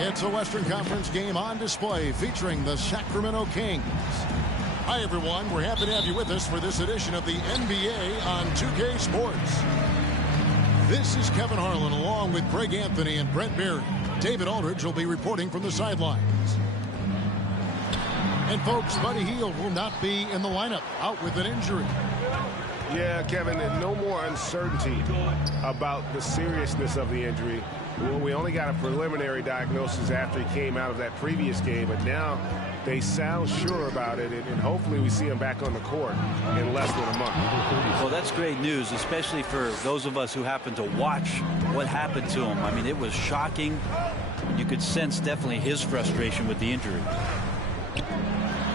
It's a Western Conference game on display featuring the Sacramento Kings. Hi, everyone. We're happy to have you with us for this edition of the NBA on 2K Sports. This is Kevin Harlan along with Greg Anthony and Brent Berry. David Aldridge will be reporting from the sidelines. And, folks, Buddy Hield will not be in the lineup, out with an injury. Yeah, Kevin, no more uncertainty about the seriousness of the injury. Well, we only got a preliminary diagnosis after he came out of that previous game, but now they sound sure about it, and hopefully we see him back on the court in less than a month. Well, that's great news, especially for those of us who happened to watch what happened to him. I mean, it was shocking. You could sense definitely his frustration with the injury.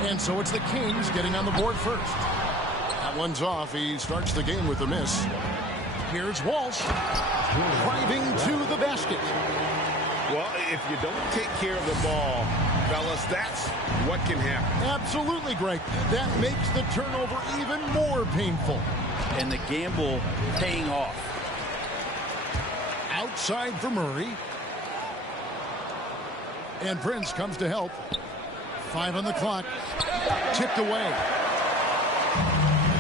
And so it's the Kings getting on the board first. That one's off. He starts the game with a miss. Here's Walsh driving to the basket. Well, if you don't take care of the ball, fellas, that's what can happen. Absolutely, Greg. That makes the turnover even more painful. And the gamble paying off. Outside for Murray. And Prince comes to help. 5 on the clock. Tipped away.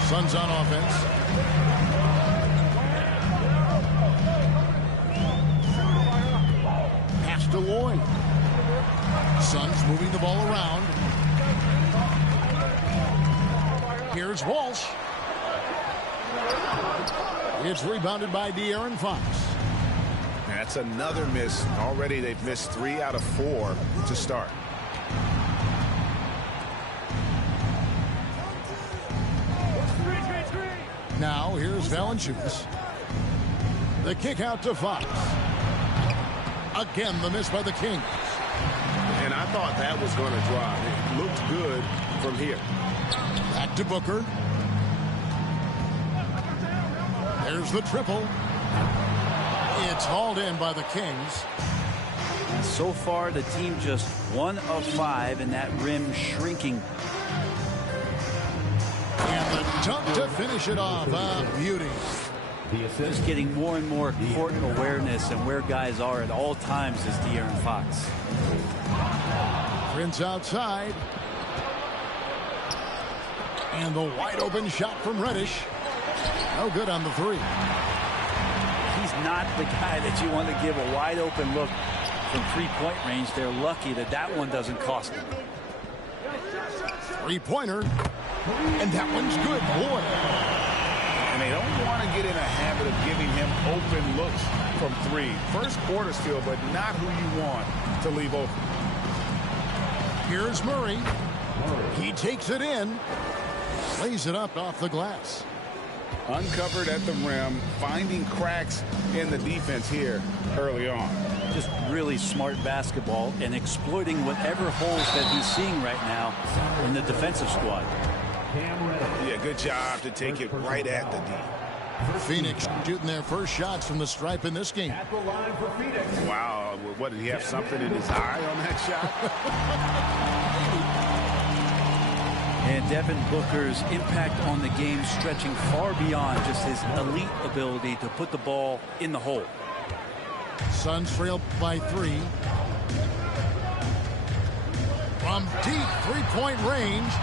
Suns on offense. Pass to Lloyd. Suns moving the ball around. Here's Walsh. It's rebounded by De'Aaron Fox. That's another miss. Already they've missed 3 out of 4 to start. Now here's Valanciunas. The kick out to Fox. Again, the miss by the Kings. And I thought that was going to drop. It looked good from here. Back to Booker. There's the triple. It's hauled in by the Kings. So far, the team just 1 of 5, and that rim shrinking. And the dunk to finish it off. Beauty. Just getting more and more court awareness and where guys are at all times is De'Aaron Fox. Prince outside. And the wide open shot from Reddish. No good on the 3. He's not the guy that you want to give a wide open look from 3-point range. They're lucky that that one doesn't cost them. 3-pointer. And that one's good, boy. And they don't want to get in a habit of giving him open looks from three. First quarter still, but not who you want to leave open. Here's Murray. He takes it in. Lays it up off the glass. Uncovered at the rim, finding cracks in the defense here early on. Just really smart basketball and exploiting whatever holes that he's seeing right now in the defensive squad. Yeah, good job to take it right at the D. Phoenix shooting their first shots from the stripe in this game. Wow, what, did he have something in his eye on that shot? And Devin Booker's impact on the game stretching far beyond just his elite ability to put the ball in the hole. Suns trail by 3. From deep three-point range.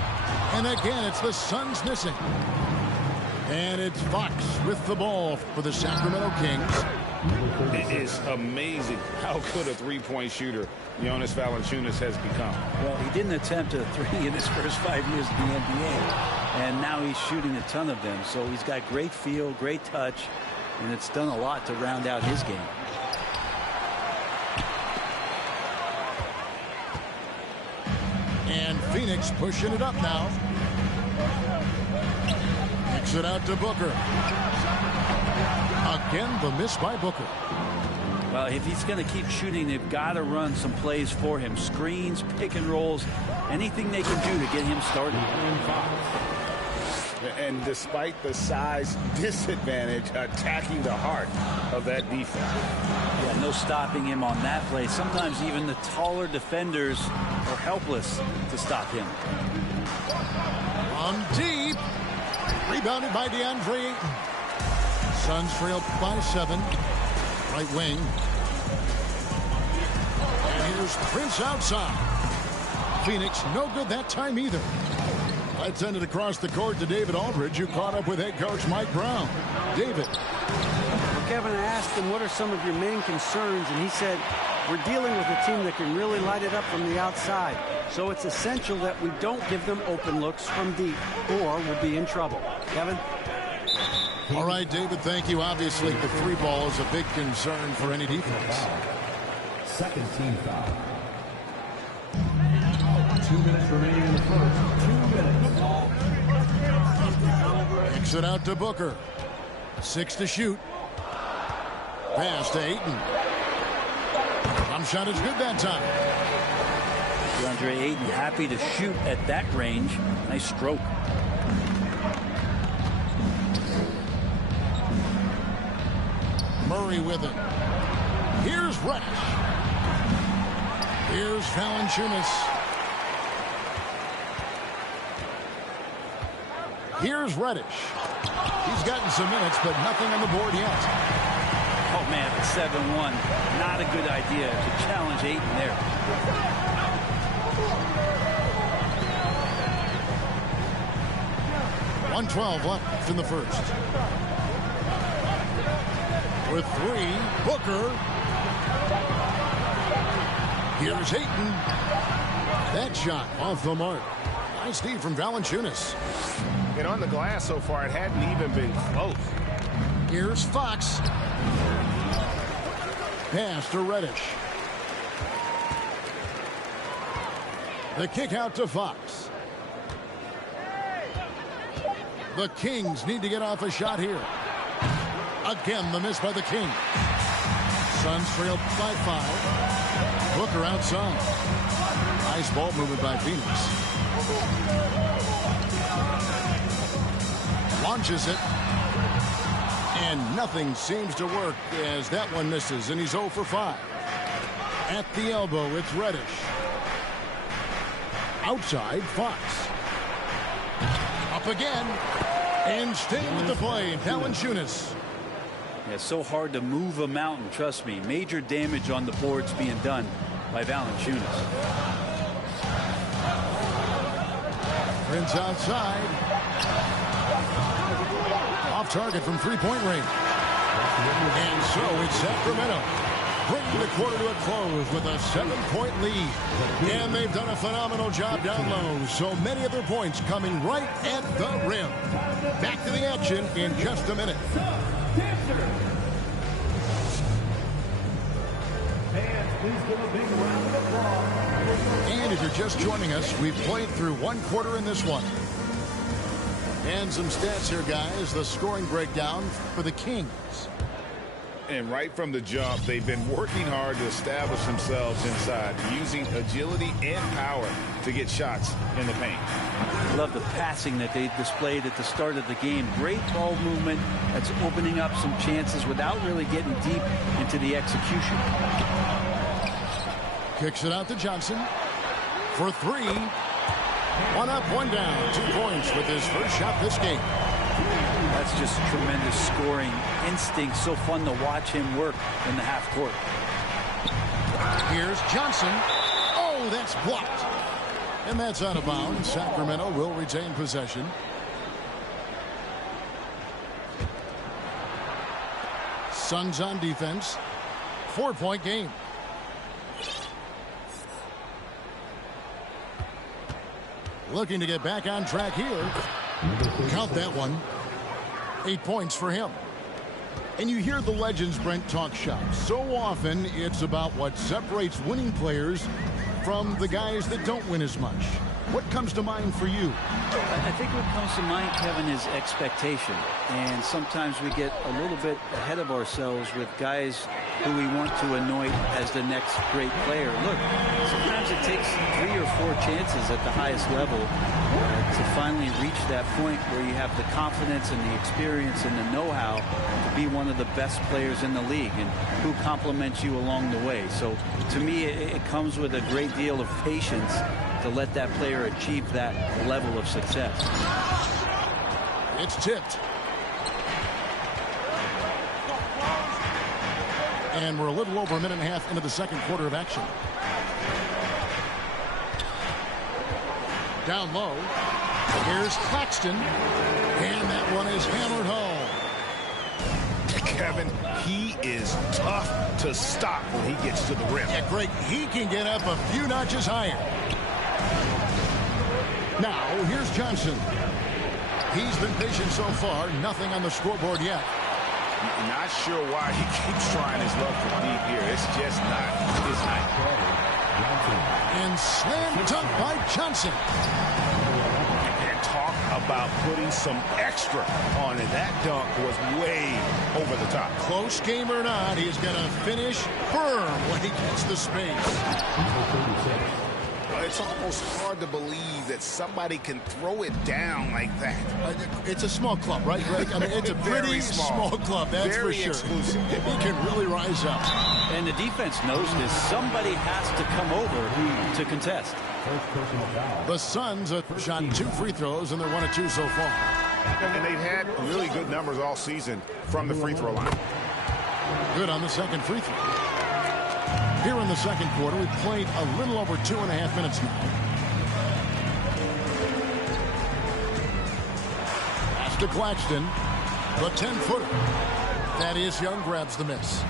And again, it's the Suns missing. And it's Fox with the ball for the Sacramento Kings. It is amazing how good a three-point shooter Jonas Valanciunas has become. Well, he didn't attempt a three in his first 5 years in the NBA. And now he's shooting a ton of them. So he's got great feel, great touch, and it's done a lot to round out his game. And Phoenix pushing it up now. Kicks it out to Booker. Again, the miss by Booker. Well, if he's going to keep shooting, they've got to run some plays for him. Screens, pick and rolls, anything they can do to get him started. And despite the size disadvantage, attacking the heart of that defense. Yeah, no stopping him on that play. Sometimes even the taller defenders are helpless to stop him. On deep. Rebounded by DeAndre Ayton. Suns trail by 7. Right wing. And here's Prince outside. Phoenix no good that time either. I'd send it across the court to David Aldridge, who caught up with head coach Mike Brown. David. Well, Kevin, I asked him, what are some of your main concerns? And he said, we're dealing with a team that can really light it up from the outside. So it's essential that we don't give them open looks from deep, or we'll be in trouble. Kevin? All right, David, thank you. Obviously, the three ball is a big concern for any defense. Second team foul. 2 minutes remaining in the first. 2 minutes. Kicks it out to Booker. 6 to shoot. Pass to Ayton. Jump shot is good that time. DeAndre Ayton happy to shoot at that range. Nice stroke. Murray with it. Here's Reddish. Here's Valanciunas. Here's Reddish. He's gotten some minutes, but nothing on the board yet. Oh, man, it's 7-1. Not a good idea to challenge Ayton there. .112 left in the first. With 3, Booker. Here's Ayton. That shot off the mark. Nice D from Valanciunas. And on the glass so far, it hadn't even been close. Here's Fox. Pass to Reddish. The kick out to Fox. The Kings need to get off a shot here. Again, the miss by the Kings. Suns trail by 5. Booker outside. Nice ball movement by Phoenix. Launches it. And nothing seems to work as that one misses, and he's 0 for 5. At the elbow, it's Reddish. Outside, Fox. Up again. And staying with the play, Valanciunas. Yeah, it's so hard to move a mountain, trust me. Major damage on the boards being done by Valanciunas. Prince outside. Off target from three-point range. And so it's Sacramento bringing the quarter to a close with a 7-point lead. And they've done a phenomenal job down low. So many of their points coming right at the rim. Back to the action in just a minute. And if you're just joining us, we've played through one quarter in this one. And some stats here, guys. The scoring breakdown for the Kings. And right from the jump, they've been working hard to establish themselves inside, using agility and power to get shots in the paint. Love the passing that they displayed at the start of the game. Great ball movement that's opening up some chances without really getting deep into the execution. Kicks it out to Johnson for three. One up, one down. 2 points with his first shot this game. That's just tremendous scoring instinct. So fun to watch him work in the half court. Here's Johnson. Oh, that's blocked. And that's out of bounds. Sacramento will retain possession. Suns on defense. 4-point game. Looking to get back on track here. Count that one. 8 points for him. And you hear the legends, Brent, talk shop. So often it's about what separates winning players from the guys that don't win as much. What comes to mind for you? I think what comes to mind, Kevin, is expectation. And sometimes we get a little bit ahead of ourselves with guys who we want to anoint as the next great player. Look, sometimes it takes 3 or 4 chances at the highest level to finally reach that point where you have the confidence and the experience and the know-how to be one of the best players in the league, and who compliments you along the way. So to me, it comes with a great deal of patience to let that player achieve that level of success. It's tipped. And we're a little over a minute and a half into the second quarter of action. Down low. Here's Claxton. And that one is hammered home. Kevin, he is tough to stop when he gets to the rim. Yeah, Greg, he can get up a few notches higher. Now, here's Johnson. He's been patient so far. Nothing on the scoreboard yet. Not sure why he keeps trying his luck for deep here. It's just not his night. And slam dunk by Johnson. And talk about putting some extra on it. That dunk was way over the top. Close game or not, he's going to finish firm when he gets the space. It's almost hard to believe that somebody can throw it down like that. It's a small club, right, Greg? I mean, it's a pretty small club, that's very for sure. Exclusive. He can really rise up. And the defense knows this. Somebody has to come over to contest. The Suns have shot 2 free throws, and they're 1 of 2 so far. And they've had really good numbers all season from the free throw line. Good on the second free throw. Here in the second quarter, we've played a little over 2.5 minutes now. Pass to Claxton. The 10-footer. Thaddeus Young grabs the miss.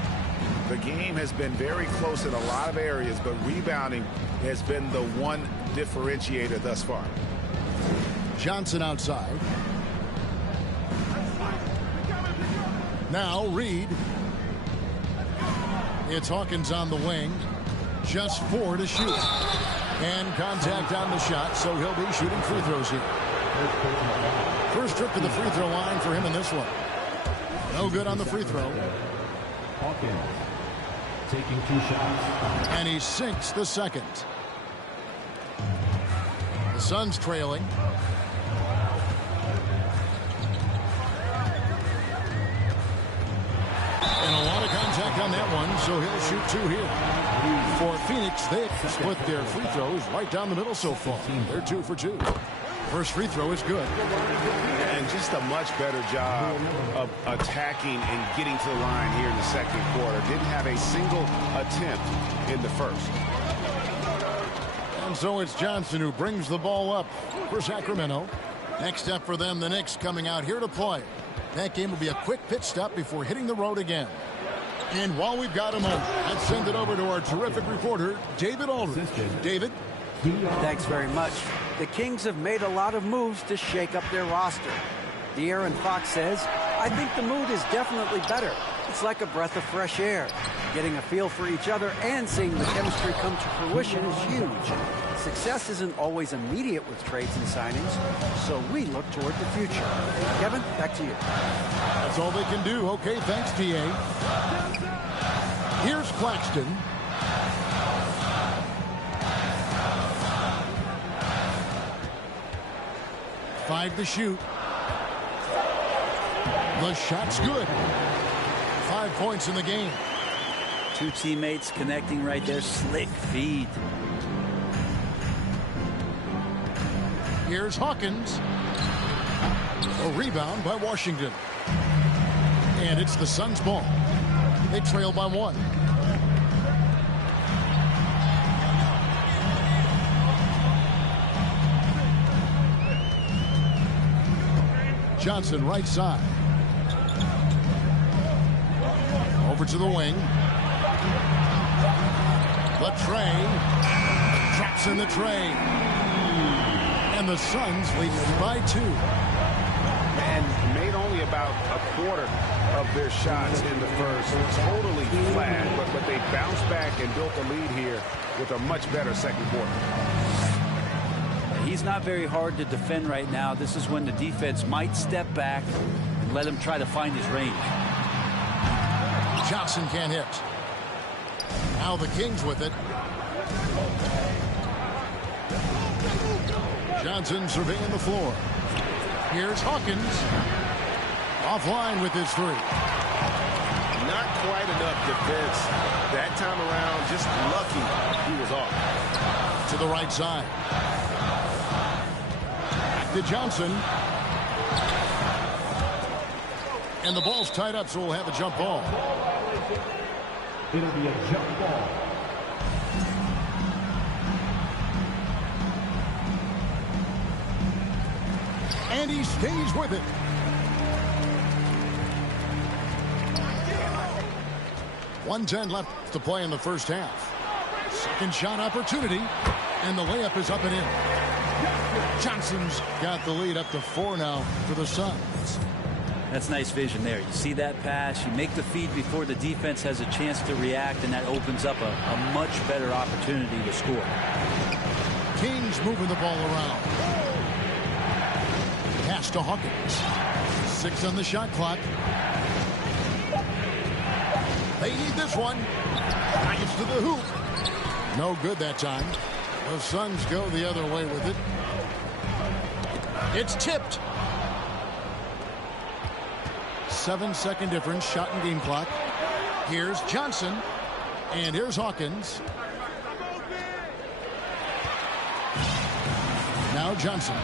The game has been very close in a lot of areas, but rebounding has been the one differentiator thus far. Johnson outside. Now Reed. It's Hawkins on the wing. Just 4 to shoot. And contact on the shot, so he'll be shooting free throws here. First trip to the free throw line for him in this one. No good on the free throw. Hawkins taking 2 shots. And he sinks the second. The Suns trailing. And a lot of contact on that one, so he'll shoot 2 here. For Phoenix, they've split their free throws right down the middle so far. They're 2 for 2. First free throw is good. And just a much better job of attacking and getting to the line here in the second quarter. Didn't have a single attempt in the first. And so it's Johnson who brings the ball up for Sacramento. Next up for them, the Knicks coming out here to play. That game will be a quick pit stop before hitting the road again. And while we've got a moment, let's send it over to our terrific reporter, David Aldridge. David? Thanks very much. The Kings have made a lot of moves to shake up their roster. De'Aaron Fox says, I think the mood is definitely better. It's like a breath of fresh air. Getting a feel for each other and seeing the chemistry come to fruition is huge. Success isn't always immediate with trades and signings, so we look toward the future. Kevin, back to you. That's all they can do. Okay, thanks, D.A. Here's Claxton. Five to shoot. The shot's good. 5 points in the game. Two teammates connecting right there. Slick feed. Here's Hawkins. A rebound by Washington. And it's the Suns' ball. They trail by 1. Johnson right side. Over to the wing. The tray. Drops in the tray. And the Suns lead by 2. And made only about a quarter of their shots in the first. Totally flat, but they bounced back and built a lead here with a much better second quarter. He's not very hard to defend right now. This is when the defense might step back and let him try to find his range. Johnson can't hit. Now the Kings with it. Johnson surveying the floor. Here's Hawkins. Offline with his 3. Not quite enough defense that time around. Just lucky he was off. To the right side. Back to Johnson. And the ball's tied up, so we'll have a jump ball. It'll be a jump ball. And he stays with it. .110 left to play in the first half. Second shot opportunity. And the layup is up and in. Johnson's got the lead up to 4 now for the Suns. That's nice vision there. You see that pass, you make the feed before the defense has a chance to react, and that opens up a much better opportunity to score. Kings moving the ball around. Pass to Hawkins. 6 on the shot clock. They need this one. Gets to the hoop. No good that time. The Suns go the other way with it. It's tipped. 7-second difference, shot and game clock. Here's Johnson. And here's Hawkins. Now Johnson.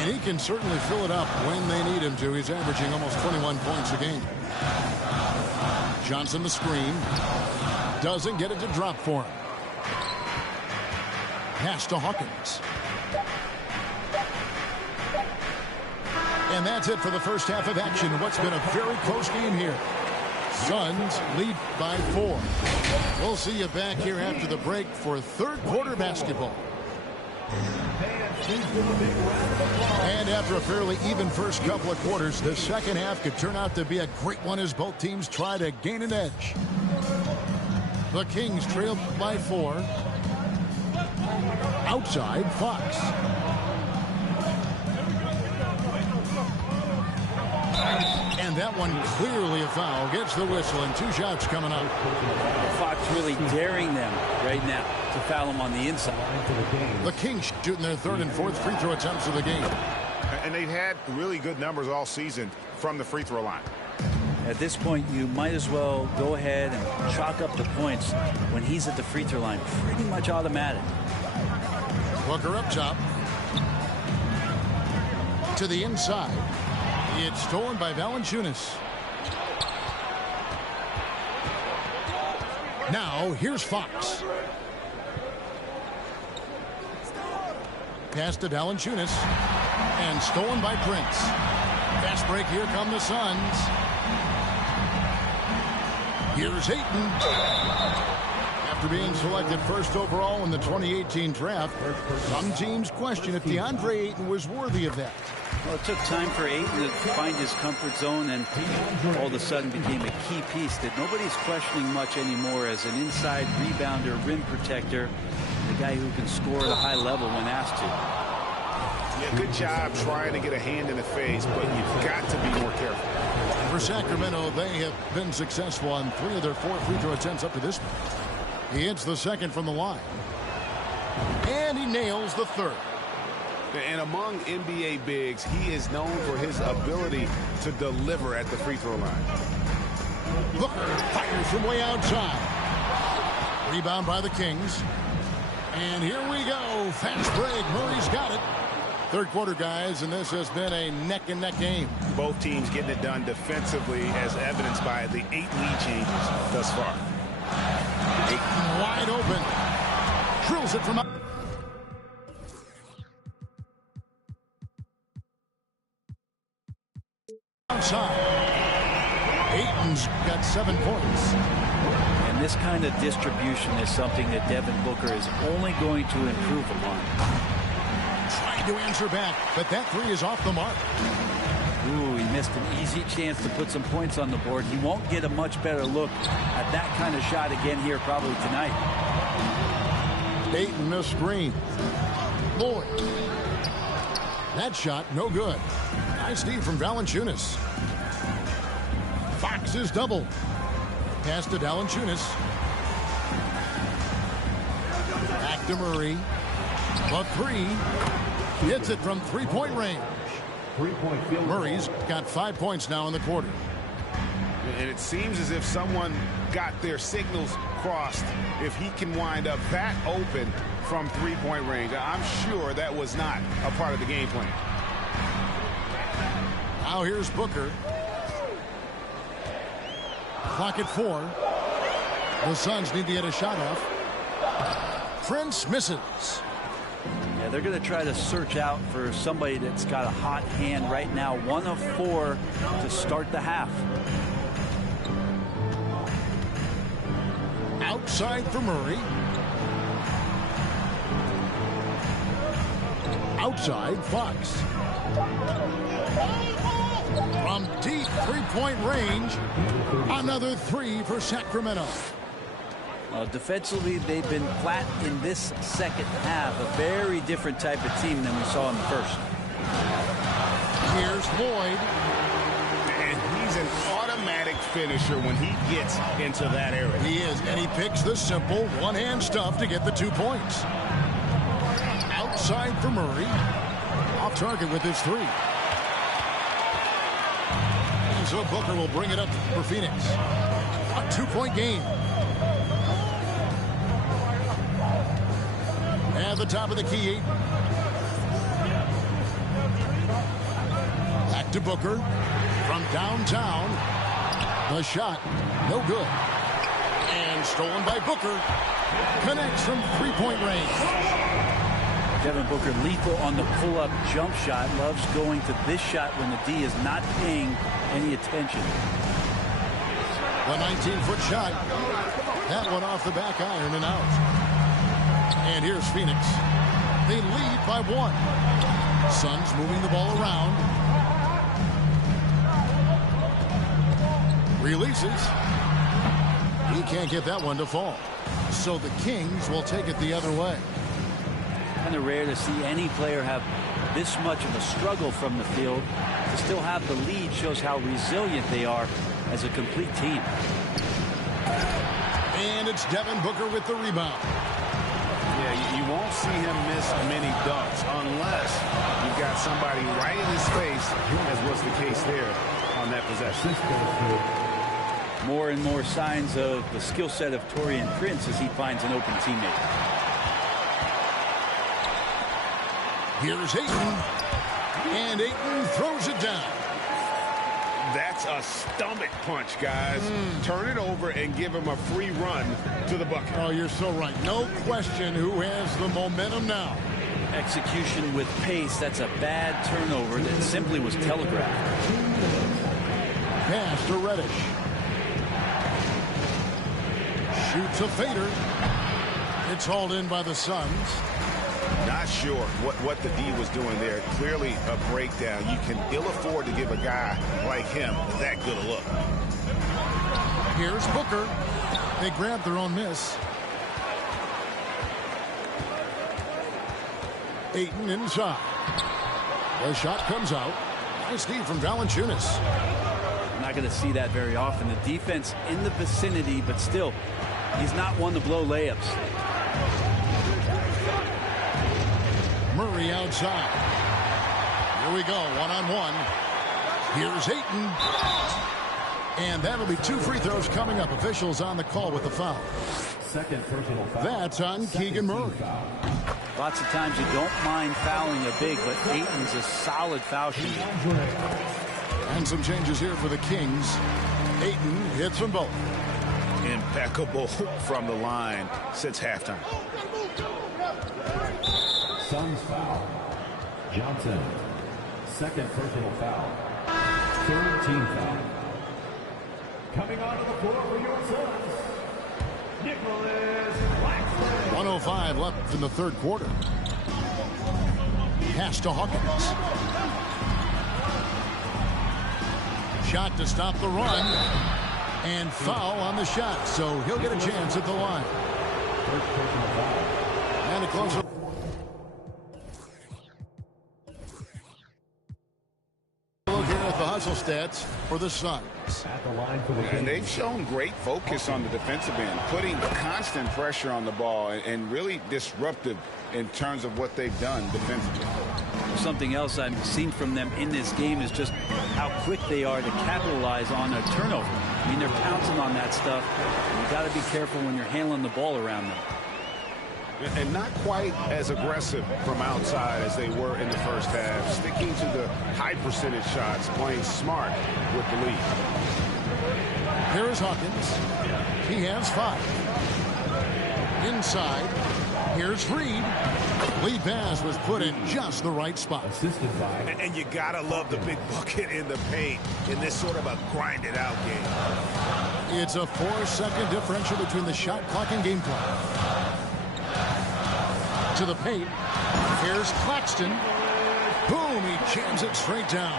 And he can certainly fill it up when they need him to. He's averaging almost 21 points a game. Johnson the screen. Doesn't get it to drop for him. Pass to Hawkins. And that's it for the first half of action. What's been a very close game here. Suns lead by 4. We'll see you back here after the break for third quarter basketball. And after a fairly even first couple of quarters, the second half could turn out to be a great one as both teams try to gain an edge. The Kings trailed by 4. Outside, Fox. And that one clearly a foul. Gets the whistle and 2 shots coming up. Fox really daring them right now to foul him on the inside. The Kings shooting their 3rd and 4th free throw attempts of the game. And they've had really good numbers all season from the free throw line. At this point, you might as well go ahead and chalk up the points when he's at the free throw line. Pretty much automatic. Booker up top. To the inside. It's stolen by Valanciunas. Now, here's Fox. Pass to Valanciunas. And stolen by Prince. Fast break, here come the Suns. Here's Ayton. After being selected first overall in the 2018 draft, some teams question if DeAndre Ayton was worthy of that. Well, it took time for Ayton to find his comfort zone, and all of a sudden became a key piece that nobody's questioning much anymore as an inside rebounder, rim protector, the guy who can score at a high level when asked to. Yeah, good job trying to get a hand in the face, but you've got to be more careful. For Sacramento, they have been successful on 3 of their 4 free throw attempts up to this point. He hits the second from the line. And he nails the third. And among NBA bigs, he is known for his ability to deliver at the free throw line. Booker fires from way outside. Rebound by the Kings. And here we go. Fast break. Murray's got it. Third quarter, guys, and this has been a neck-and-neck game. Both teams getting it done defensively, as evidenced by the 8 lead changes thus far. Ayton wide open. Drills it from outside. Ayton's got 7 points. And this kind of distribution is something that Devin Booker is only going to improve upon. Trying to answer back, but that 3 is off the mark. Ooh, he missed an easy chance to put some points on the board. He won't get a much better look at that kind of shot again here probably tonight. Ayton missed screen. Lloyd. That shot, no good. Nice D from Valanciunas. Fox is double. Pass to Valanciunas. Back to Murray. The 3. Hits it from 3-point range. Murray's got 5 points now in the quarter. And it seems as if someone got their signals crossed. If he can wind up that open from 3-point range, I'm sure that was not a part of the game plan. Now here's Booker. Clock at 4. The Suns need to get a shot off. Prince misses. Yeah, they're going to try to search out for somebody that's got a hot hand right now. 1 of 4 to start the half. Outside for Murray. Outside, Fox. From deep 3-point range, another 3 for Sacramento. Defensively, they've been flat in this second half. A very different type of team than we saw in the first. Here's Lloyd. And he's an automatic finisher when he gets into that area. He is, and he picks the simple one-hand stuff to get the 2 points. Outside for Murray. Off target with his 3. And so Booker will bring it up for Phoenix. A 2-point game. At the top of the key. Back to Booker. From downtown. The shot, no good. And stolen by Booker. Connects from 3-point range. Devin Booker lethal on the pull-up jump shot. Loves going to this shot when the D is not paying any attention. The 19-foot shot. That one off the back iron and out. And here's Phoenix. They lead by 1. Suns moving the ball around. Releases. He can't get that one to fall. So the Kings will take it the other way. Kind of rare to see any player have this much of a struggle from the field. To still have the lead shows how resilient they are as a complete team. And it's Devin Booker with the rebound. Yeah, you won't see him miss many dunks unless you've got somebody right in his face, as was the case there on that possession. More and more signs of the skill set of Taurean Prince as he finds an open teammate. Here's Ayton. And Ayton throws it down. That's a stomach punch, guys. Turn it over and give him a free run to the bucket. Oh, you're so right. No question who has the momentum now. Execution with pace. That's a bad turnover that simply was telegraphed. Pass to Reddish. Shoots a fader. It's hauled in by the Suns. Not sure what the D was doing there. Clearly a breakdown. You can ill afford to give a guy like him that good a look. Here's Booker. They grab their own miss. Ayton inside. The shot comes out. Nice D from Valanciunas. I'm not going to see that very often. The defense in the vicinity, but still, he's not one to blow layups. Murray outside. Here we go, one-on-one. Here's Ayton. And that'll be 2 free throws coming up. Officials on the call with the foul. Second personal foul. That's on Keegan Murray. Lots of times you don't mind fouling a big, but Ayton's a solid foul shooter. And some changes here for the Kings. Ayton hits them both. Impeccable from the line since halftime. Suns foul. Johnson. Second personal foul. Third team foul. Coming onto the floor for your Suns, Nicholas Claxton. 1:05 left in the third quarter. Pass to Hawkins. Shot to stop the run. And foul on the shot. So he'll get a chance at the line. First personal foul. And a closer. Look here at the hustle stats for the Suns. At the line for the Kings. And they've shown great focus on the defensive end, putting constant pressure on the ball and really disruptive in terms of what they've done defensively. Something else I've seen from them in this game is just how quick they are to capitalize on a turnover. I mean, they're pouncing on that stuff. You got to be careful when you're handling the ball around them. And not quite as aggressive from outside as they were in the first half. Sticking to the high percentage shots, playing smart with the lead. Here is Hawkins. He has 5. Inside. Here's Reed. Lead pass was put in just the right spot. Assisted by. And you gotta love the big bucket in the paint in this sort of a grinded out game. It's a 4-second differential between the shot clock and game clock. To the paint. Here's Claxton. Boom, he jams it straight down.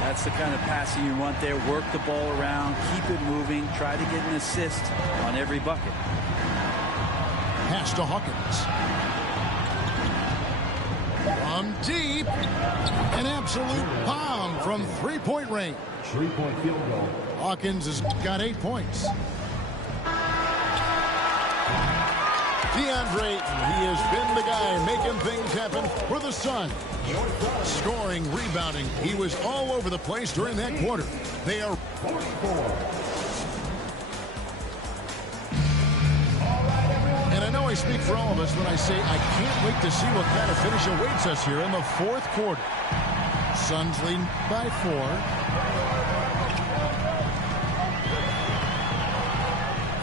That's the kind of passing you want there. Work the ball around, keep it moving, try to get an assist on every bucket. Pass to Hawkins. From deep. An absolute bomb from 3-point range. 3-point field goal. Hawkins has got 8 points. DeAndre Ayton, he has been the guy making things happen for the Suns. Scoring, rebounding, he was all over the place during that quarter. They are 44. And I know I speak for all of us when I say I can't wait to see what kind of finish awaits us here in the fourth quarter. Suns lead by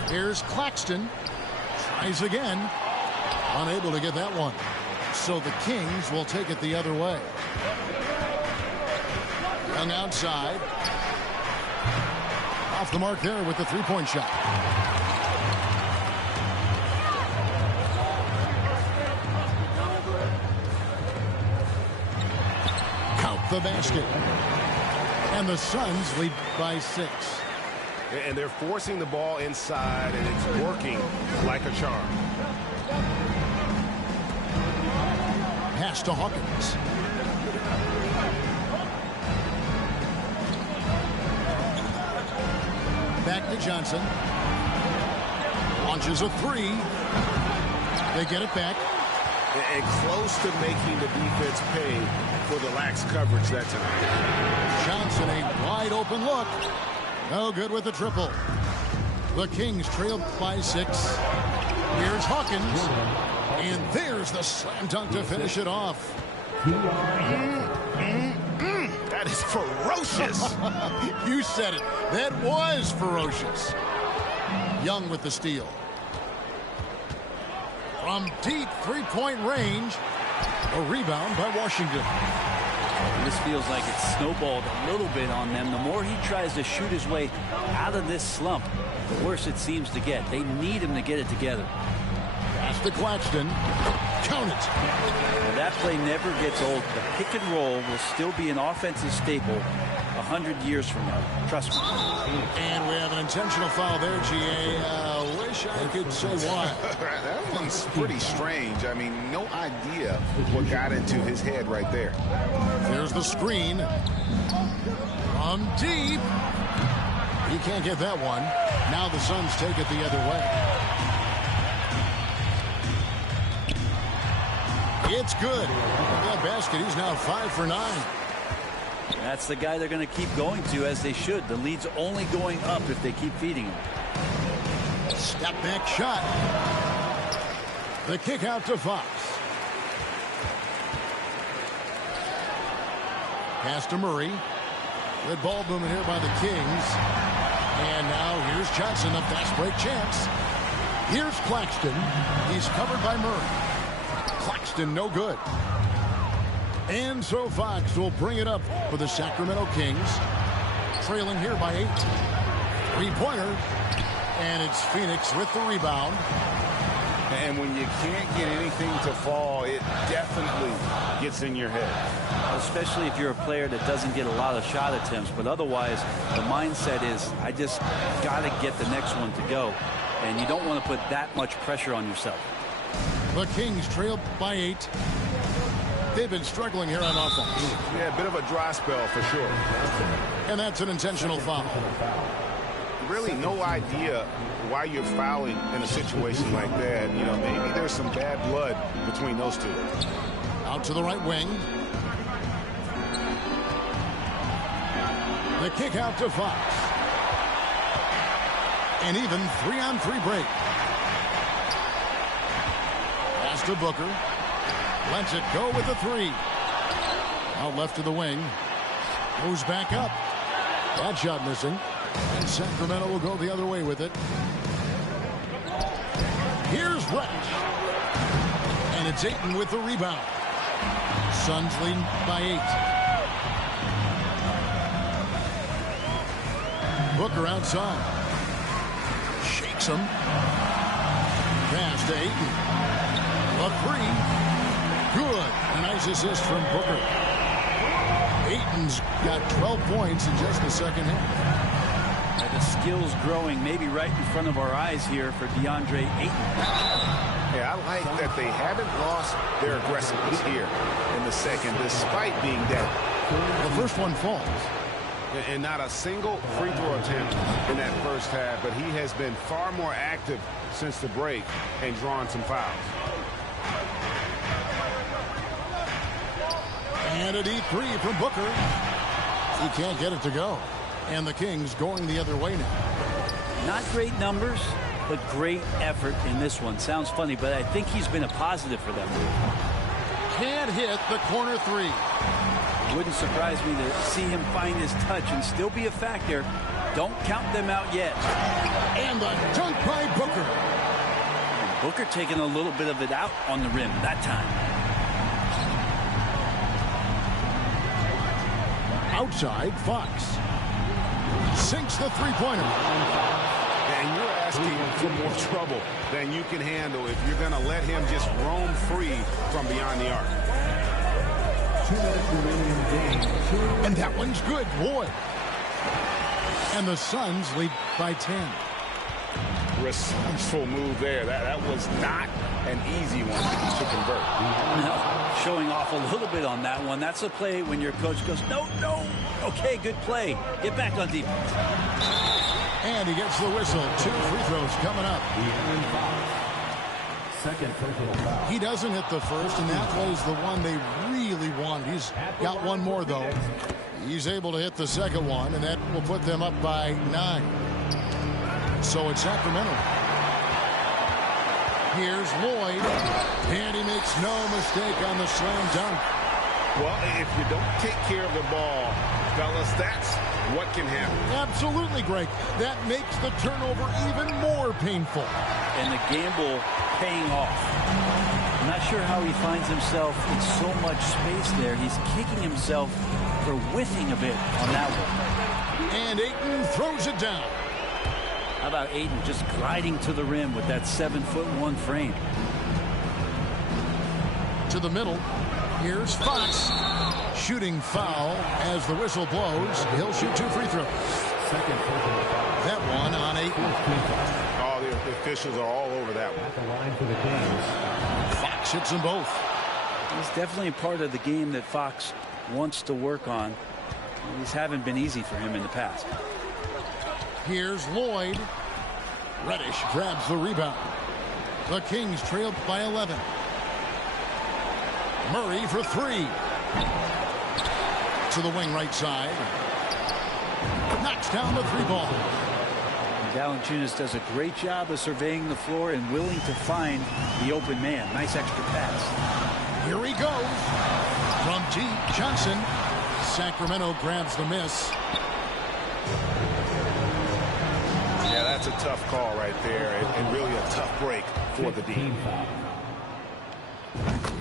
4. Here's Claxton. Tries again. Unable to get that one. So the Kings will take it the other way. Young outside. Off the mark there with the 3-point shot. Count the basket. And the Suns lead by 6. And they're forcing the ball inside, and it's working like a charm. Pass to Hawkins. Back to Johnson. Launches a 3. They get it back. And close to making the defense pay for the lax coverage that time. Johnson, a wide open look. No good with the triple. The Kings trail by 6. Here's Hawkins. And there's the slam dunk to finish it off. That is ferocious. You said it. That was ferocious. Young with the steal. From deep 3-point range. A rebound by Washington. This feels like it's snowballed a little bit on them. The more he tries to shoot his way out of this slump, the worse it seems to get. They need him to get it together. Pass to Claxton. Count it. Well, that play never gets old. The pick and roll will still be an offensive staple 100 years from now. Trust me. And we have an intentional foul there, GA. Wish I could say why. That one's pretty strange. I mean, no idea what got into his head right there. There's the screen. From deep. He can't get that one. Now the Suns take it the other way. It's good. That basket, he's now 5 for 9. That's the guy they're going to keep going to, as they should. The lead's only going up if they keep feeding him. Step back shot. The kick out to Fox. Pass to Murray. Good ball movement here by the Kings. And now here's Johnson, the fast break chance. Here's Claxton. He's covered by Murray. Claxton no good. And so Fox will bring it up for the Sacramento Kings. Trailing here by 8. Three-pointer. And it's Phoenix with the rebound. And when you can't get anything to fall, it definitely gets in your head. Especially if you're a player that doesn't get a lot of shot attempts. But otherwise, the mindset is, I just got to get the next one to go. And you don't want to put that much pressure on yourself. The Kings trail by 8. They've been struggling here on offense. Yeah, a bit of a dry spell for sure. And that's an intentional foul. Really no idea why you're fouling in a situation like that. You know, maybe there's some bad blood between those two. Out to the right wing. The kick out to Fox. An even 3-on-3 break. Pass to Booker. Lets it go with the 3. Out left to the wing. Goes back up. That shot missing. And Sacramento will go the other way with it. Here's Reich. And it's Ayton with the rebound. Suns lead by 8. Booker outside. Shakes him. Pass to Ayton. A 3. Good. A nice assist from Booker. Ayton's got 12 points in just the second half. And the skills growing maybe right in front of our eyes here for DeAndre Ayton. Yeah, I like that they haven't lost their aggressiveness here in the second, despite being down. The first one falls. And not a single free throw attempt in that first half, but he has been far more active since the break and drawn some fouls. And a deep 3 from Booker. He can't get it to go. And the Kings going the other way now. Not great numbers, but great effort in this one. Sounds funny, but I think he's been a positive for them. Can't hit the corner 3. Wouldn't surprise me to see him find his touch and still be a factor. Don't count them out yet. And the dunk by Booker. And Booker taking a little bit of it out on the rim that time. Outside, Fox sinks the three-pointer. And you're asking for more trouble than you can handle if you're going to let him just roam free from beyond the arc. 2 minutes remaining in the game. And that one's good, boy. And the Suns lead by 10. Resourceful move there. That was not an easy one to convert. No, showing off a little bit on that one. That's a play when your coach goes, no. Okay, good play. Get back on defense. And he gets the whistle. 2 free throws coming up. Second personal foul. He doesn't hit the first, and that was the one they really wanted. He's got one more, though. He's able to hit the second one, and that will put them up by 9. So it's Sacramento. Here's Lloyd, and he makes no mistake on the slam dunk. Well, if you don't take care of the ball, fellas, that's what can happen. Absolutely, Greg. That makes the turnover even more painful. And the gamble paying off. I'm not sure how he finds himself in so much space there. He's kicking himself for whiffing a bit on that one. And Ayton throws it down. How about Ayton just gliding to the rim with that 7'1" frame? To the middle. Here's Fox. Shooting foul as the whistle blows. He'll shoot 2 free throws. That one on Ayton. Oh, the officials are all over that one. At the line for the Kings. Fox hits them both. He's definitely a part of the game that Fox wants to work on. These haven't been easy for him in the past. Here's Lloyd. Reddish grabs the rebound. The Kings trailed by 11. Murray for 3. To the wing right side. Knocks down the 3-ball. Valanciunas does a great job of surveying the floor and willing to find the open man. Nice extra pass. Here he goes. From deep, Johnson. Sacramento grabs the miss. Yeah, that's a tough call right there, and really a tough break for the team.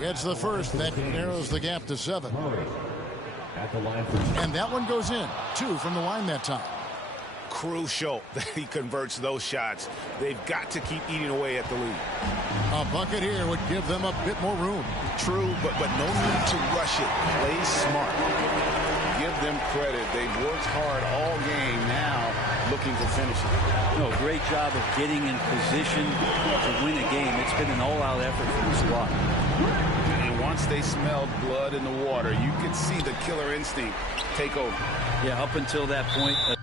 It's the first that narrows the gap to 7. At the line for And that one goes in. 2 from the line that time. Crucial that he converts those shots. They've got to keep eating away at the lead. A bucket here would give them a bit more room. True, but no need to rush it. Play smart. Give them credit. They've worked hard all game, now looking to finish it. No, great job of getting in position to win a game. It's been an all-out effort from the squad. And once they smelled blood in the water, you could see the killer instinct take over. Yeah, up until that point, a